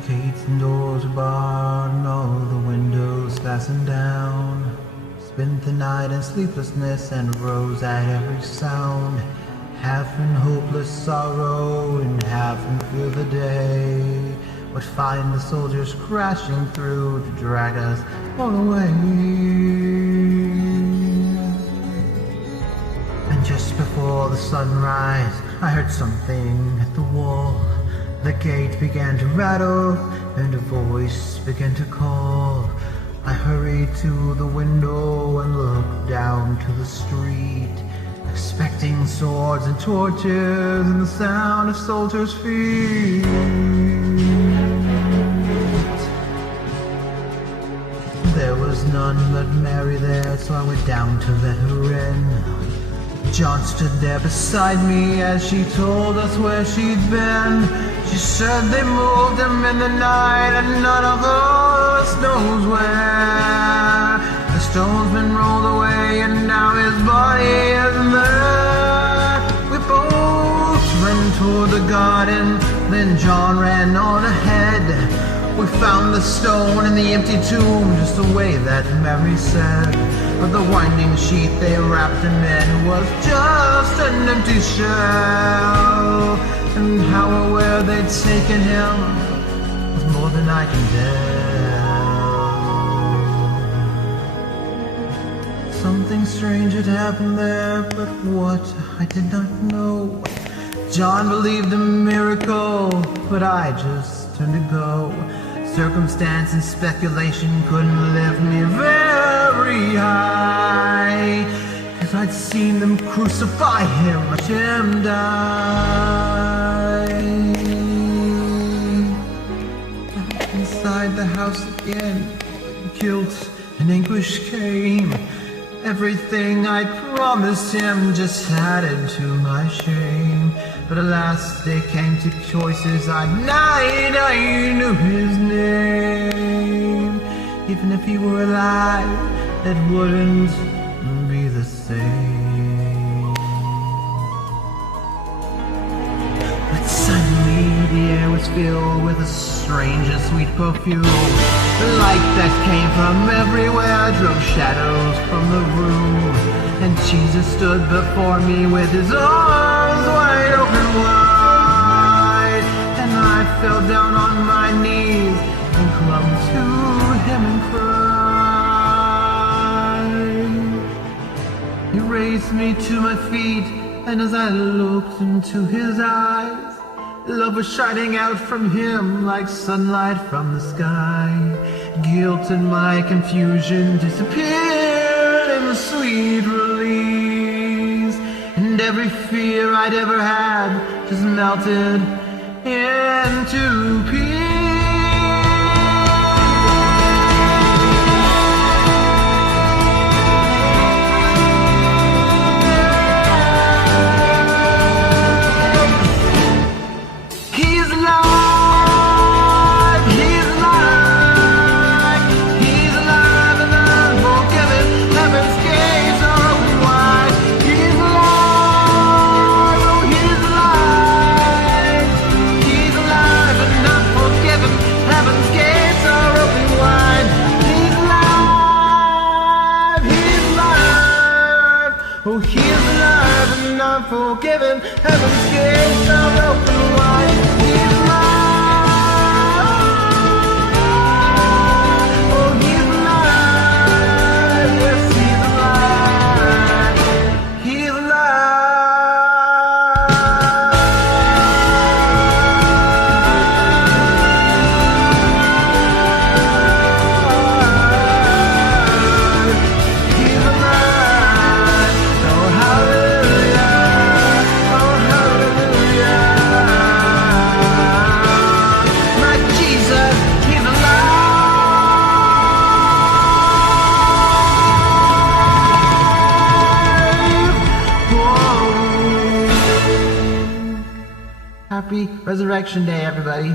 The gates and doors were barred and all the windows fastened down. Spent the night in sleeplessness and rose at every sound, half in hopeless sorrow and half in fear the day would find the soldiers crashing through to drag us all away. And just before the sunrise, I heard something at the wall. The gate began to rattle and a voice began to call. I hurried to the window and looked down to the street, expecting swords and torches and the sound of soldiers' feet. There was none but Mary there, so I went down to let her in. John stood there beside me as she told us where she'd been. She said they moved him in the night and none of us knows where. The stone's been rolled away and now his body isn't there. We both ran toward the garden, then John ran on ahead. We found the stone in the empty tomb, just the way that Mary said. But the winding sheet they wrapped him in was just an empty shell. And how aware they'd taken him was more than I can tell. Something strange had happened there, but what I did not know. John believed a miracle, but I just turned to go. Circumstance and speculation couldn't lift me very high, 'cause I'd seen them crucify him, watch him die. Inside the house again, guilt and anguish came. Everything I promised him just added to my shame. But alas, they came to choices that night I knew his name. Even if he were alive, it wouldn't be the same. But suddenly the air was filled with a strange and sweet perfume. The light that came from everywhere drove shadows from the room. And Jesus stood before me with his arms wide open wide. And I fell down on my knees and clung to him and cried. He raised me to my feet, and as I looked into his eyes, love was shining out from him like sunlight from the sky. Guilt and my confusion disappeared in the sweet release, and every fear I'd ever had just melted into peace. Oh, he's alive and I'm forgiven. Heaven's gates are open wide. He's alive. Oh, he's alive. Yes, he's alive. He's Happy Resurrection Day, everybody.